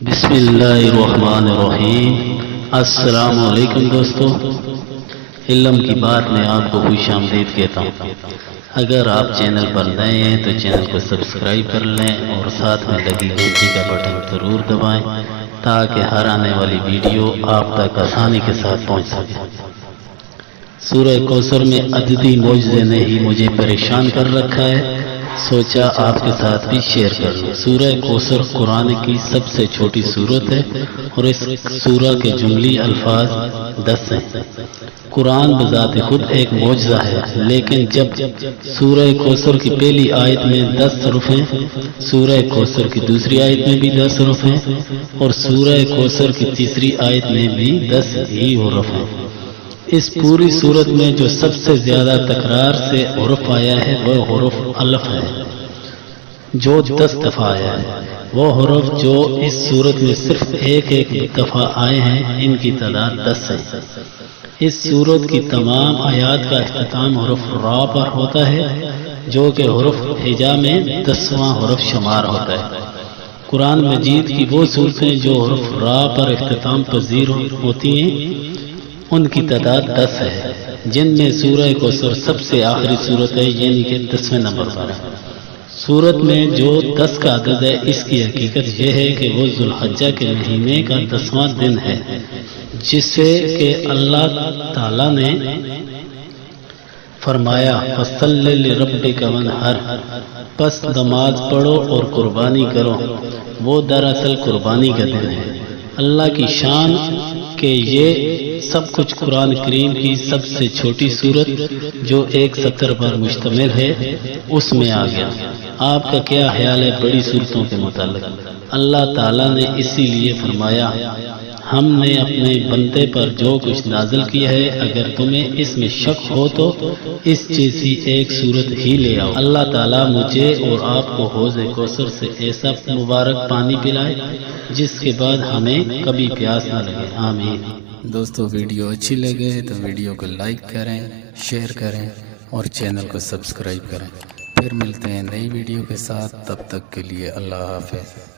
بسم اللہ الرحمن الرحیم۔ السلام علیکم دوستو، علم کی بات میں آپ کو خوش آمدید کہتا ہوں۔ اگر آپ چینل پر نئے ہیں تو چینل کو سبسکرائب کر لیں اور ساتھ میں لگی گھنٹی کا بٹن ضرور دبائیں تاکہ ہر آنے والی ویڈیو آپ تک آسانی کے ساتھ پہنچ سکے۔ سورہ کوثر میں عددی معجزے نے ہی مجھے پریشان کر رکھا ہے، سوچا آپ کے ساتھ بھی شیئر کر لوں۔ سورہ کوثر قرآن کی سب سے چھوٹی سورت ہے اور اس سورہ کے جملی الفاظ 10 ہیں۔ قرآن بذات خود ایک معجزہ ہے، لیکن جب سورہ کوثر کی پہلی آیت میں 10 حروف ہیں، سورہ کوثر کی دوسری آیت میں بھی 10 حروف ہیں اور سورہ کوثر کی تیسری آیت میں بھی 10 ہی حروف ہیں۔ اس پوری صورت میں جو سب سے زیادہ تکرار سے حرف آیا ہے وہ حرف الف ہے، جو 10 دفعہ آیا ہے۔ وہ حرف جو اس صورت میں صرف ایک دفعہ آئے ہیں، ان کی تعداد 10 ہے۔ اس صورت کی تمام آیات کا اختتام حرف را پر ہوتا ہے، جو کہ حرف ہجا میں 10واں حرف شمار ہوتا ہے۔ قرآن مجید کی وہ صورتیں جو حرف را پر اختتام پذیر ہوتی ہیں، ان کی تعداد 10 ہے، جن میں سورہ کوثر سب سے آخری صورت ہے، یعنی کہ 10ویں نمبر پر ہے۔ سورت میں جو 10 کا عدد ہے، اس کی حقیقت یہ ہے کہ وہ ذوالحجہ کے مہینے کا 10واں دن ہے، جسے کہ اللہ تعالیٰ نے فرمایا فَصَلِّ لِرَبِّكَ وَانْحَرْ، پس نماز پڑھو اور قربانی کرو۔ وہ دراصل قربانی کا دن ہے۔ اللہ کی شان کہ یہ سب کچھ قرآن کریم کی سب سے چھوٹی صورت جو ایک سطر پر مشتمل ہے اس میں آ گیا۔ آپ کا کیا خیال ہے بڑی صورتوں کے متعلق؟ اللہ تعالیٰ نے اسی لیے فرمایا ہم نے اپنے بندے پر جو کچھ نازل کیا ہے، اگر تمہیں اس میں شک ہو تو اس جیسی ایک صورت ہی لے آؤ۔ اللہ تعالیٰ مجھے اور آپ کو حوض کوثر سے ایسا مبارک پانی پلائے جس کے بعد ہمیں کبھی پیاس نہ لگے، آمین۔ دوستو ویڈیو اچھی لگے تو ویڈیو کو لائک کریں، شیئر کریں اور چینل کو سبسکرائب کریں۔ پھر ملتے ہیں نئی ویڈیو کے ساتھ، تب تک کے لیے اللہ حافظ۔